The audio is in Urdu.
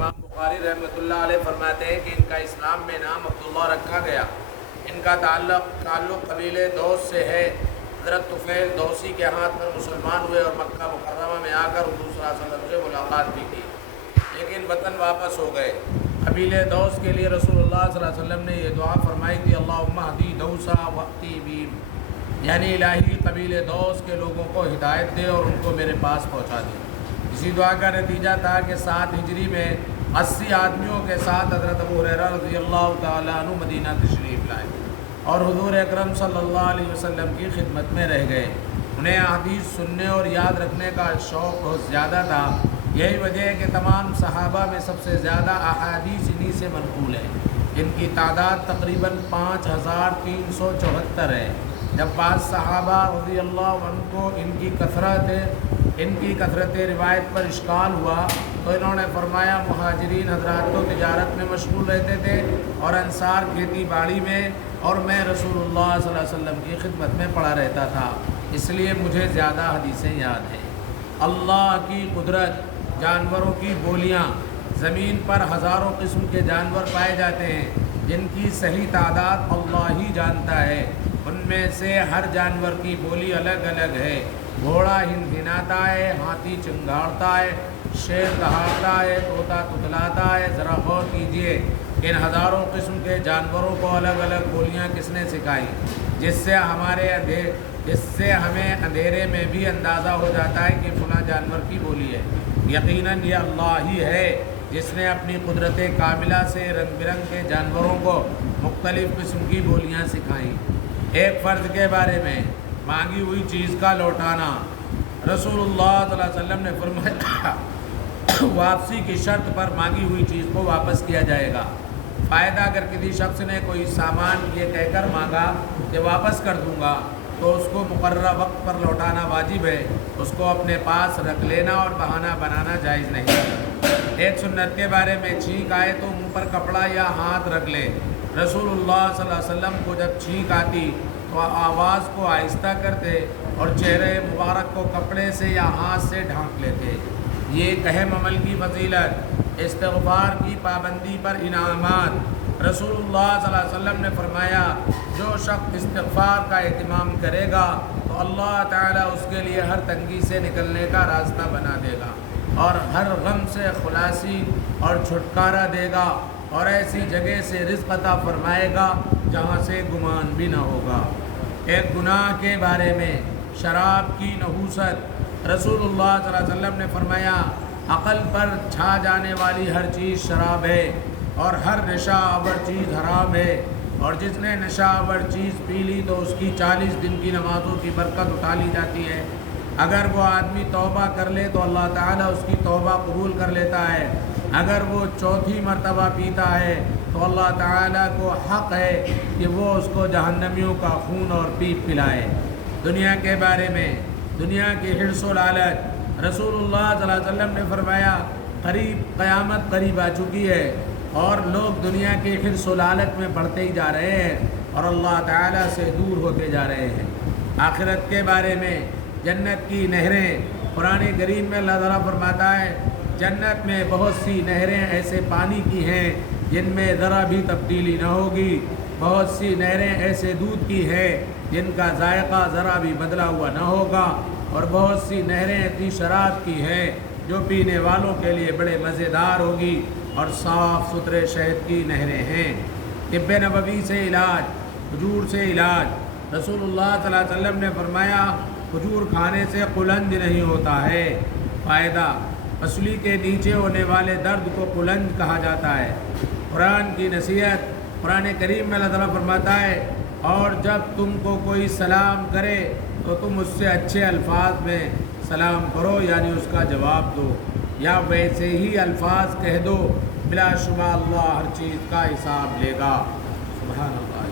امام بخاری رحمۃ اللہ علیہ فرماتے ہیں کہ ان کا اسلام میں نام عبداللہ رکھا گیا۔ ان کا تعلق قبیلے دوس سے ہے۔ حضرت طفیل دوسی کے ہاتھ پر مسلمان ہوئے اور مکہ مکرمہ میں آ کر حضور صلی اللہ علیہ وسلم سے ملاقات بھی کی، لیکن وطن واپس ہو گئے۔ قبیلے دوس کے لیے رسول اللہ صلی اللہ علیہ وسلم نے یہ دعا فرمائی تھی، اللہم اہدی دوسا وقتی بیم، یعنی الہی قبیلے دوس کے لوگوں کو ہدایت دے اور ان کو میرے پاس پہنچا دے۔ اسی دعا کا نتیجہ تھا کہ 7 ہجری میں 80 آدمیوں کے ساتھ حضرت ابو ہریرہ رضی اللہ تعالیٰ عنہ مدینہ تشریف لائے اور حضور اکرم صلی اللہ علیہ وسلم کی خدمت میں رہ گئے۔ انہیں حدیث سننے اور یاد رکھنے کا شوق بہت زیادہ تھا۔ یہی وجہ ہے کہ تمام صحابہ میں سب سے زیادہ احادیث انہی سے منقول ہے، جن کی تعداد تقریباً 5374 ہے۔ جب بعض صحابہ رضی اللہ عنہ کو ان کی کثرت روایت پر اشکال ہوا تو انہوں نے فرمایا، مہاجرین حضرات تو تجارت میں مشغول رہتے تھے اور انصار کھیتی باڑی میں، اور میں رسول اللہ صلی اللہ علیہ وسلم کی خدمت میں پڑا رہتا تھا، اس لیے مجھے زیادہ حدیثیں یاد ہیں۔ اللہ کی قدرت، جانوروں کی بولیاں، زمین پر ہزاروں قسم کے جانور پائے جاتے ہیں جن کی صحیح تعداد اللہ ہی جانتا ہے۔ ان میں سے ہر جانور کی بولی الگ الگ ہے۔ گھوڑا ہنہناتا ہے، ہاتھی چنگھاڑتا ہے، شیر دہاڑتا ہے، طوطا تتلاتا ہے۔ ذرا غور کیجئے، ان ہزاروں قسم کے جانوروں کو الگ الگ بولیاں کس نے سکھائی، جس سے ہمیں اندھیرے میں بھی اندازہ ہو جاتا ہے کہ فلاں جانور کی بولی ہے۔ یقیناً یہ اللہ ہی ہے جس نے اپنی قدرت کاملہ سے رنگ برنگ کے جانوروں کو مختلف قسم کی بولیاں سکھائیں۔ ایک فرد کے بارے میں مانگی ہوئی چیز کا لوٹانا، رسول اللہ صلی اللہ علیہ وسلم نے فرمایا واپسی کی شرط پر مانگی ہوئی چیز کو واپس کیا جائے گا۔ فائدہ اگر کسی شخص نے کوئی سامان یہ کہہ کر مانگا کہ واپس کر دوں گا تو اس کو مقررہ وقت پر لوٹانا واجب ہے، اس کو اپنے پاس رکھ لینا اور بہانہ بنانا جائز نہیں۔ ایک سنت کے بارے میں چھینک آئے تو منہ پر کپڑا یا ہاتھ رکھ لے۔ رسول اللہ صلی اللہ علیہ وسلم کو جب چھینک آتی تو آواز کو آہستہ کرتے اور چہرے مبارک کو کپڑے سے یا ہاتھ سے ڈھانپ لیتے۔ یہ ایک اہم عمل کی فضیلت، استغفار کی پابندی پر انعامات۔ رسول اللہ صلی اللہ علیہ وسلم نے فرمایا، جو شخص استغفار کا اہتمام کرے گا تو اللہ تعالیٰ اس کے لیے ہر تنگی سے نکلنے کا راستہ بنا دے گا اور ہر غم سے خلاصی اور چھٹکارا دے گا، اور ایسی جگہ سے رزق عطا فرمائے گا جہاں سے گمان بھی نہ ہوگا۔ ایک گناہ کے بارے میں، شراب کی نحوست، رسول اللہ صلی اللہ علیہ وسلم نے فرمایا، عقل پر چھا جانے والی ہر چیز شراب ہے اور ہر نشہ آور چیز حرام ہے، اور جس نے نشہ آور چیز پی لی تو اس کی 40 دن کی نمازوں کی برکت اٹھا لی جاتی ہے۔ اگر وہ آدمی توبہ کر لے تو اللہ تعالیٰ اس کی توبہ قبول کر لیتا ہے۔ اگر وہ 4تھی مرتبہ پیتا ہے تو اللہ تعالیٰ کو حق ہے کہ وہ اس کو جہنمیوں کا خون اور پیپ پلائے۔ دنیا کے بارے میں، دنیا کی حرص و لالچ، رسول اللہ صلی اللہ علیہ وسلم نے فرمایا، قیامت قریب آ چکی ہے اور لوگ دنیا کی حرص و لالچ میں بڑھتے ہی جا رہے ہیں اور اللہ تعالیٰ سے دور ہوتے جا رہے ہیں۔ آخرت کے بارے میں، جنت کی نہریں، قرآن کریم میں اللہ تعالیٰ فرماتا ہے، جنت میں بہت سی نہریں ایسے پانی کی ہیں جن میں ذرا بھی تبدیلی نہ ہوگی، بہت سی نہریں ایسے دودھ کی ہیں جن کا ذائقہ ذرا بھی بدلا ہوا نہ ہوگا، اور بہت سی نہریں ایسی شراب کی ہیں جو پینے والوں کے لیے بڑے مزیدار ہوگی، اور صاف ستھرے شہد کی نہریں ہیں۔ طب نبوی سے علاج، کھجور سے علاج، رسول اللہ صلی اللہ علیہ وسلم نے فرمایا، کھجور کھانے سے قلنج نہیں ہوتا ہے۔ فائدہ، پسلی کے نیچے ہونے والے درد کو قلنج کہا جاتا ہے۔ قرآن کی نصیحت، قرآن کریم میں اللہ تعالیٰ فرماتا ہے، اور جب تم کو کوئی سلام کرے تو تم اس سے اچھے الفاظ میں سلام کرو، یعنی اس کا جواب دو، یا ویسے ہی الفاظ کہہ دو، بلا شبہ اللہ ہر چیز کا حساب لے گا۔ سبحان اللہ۔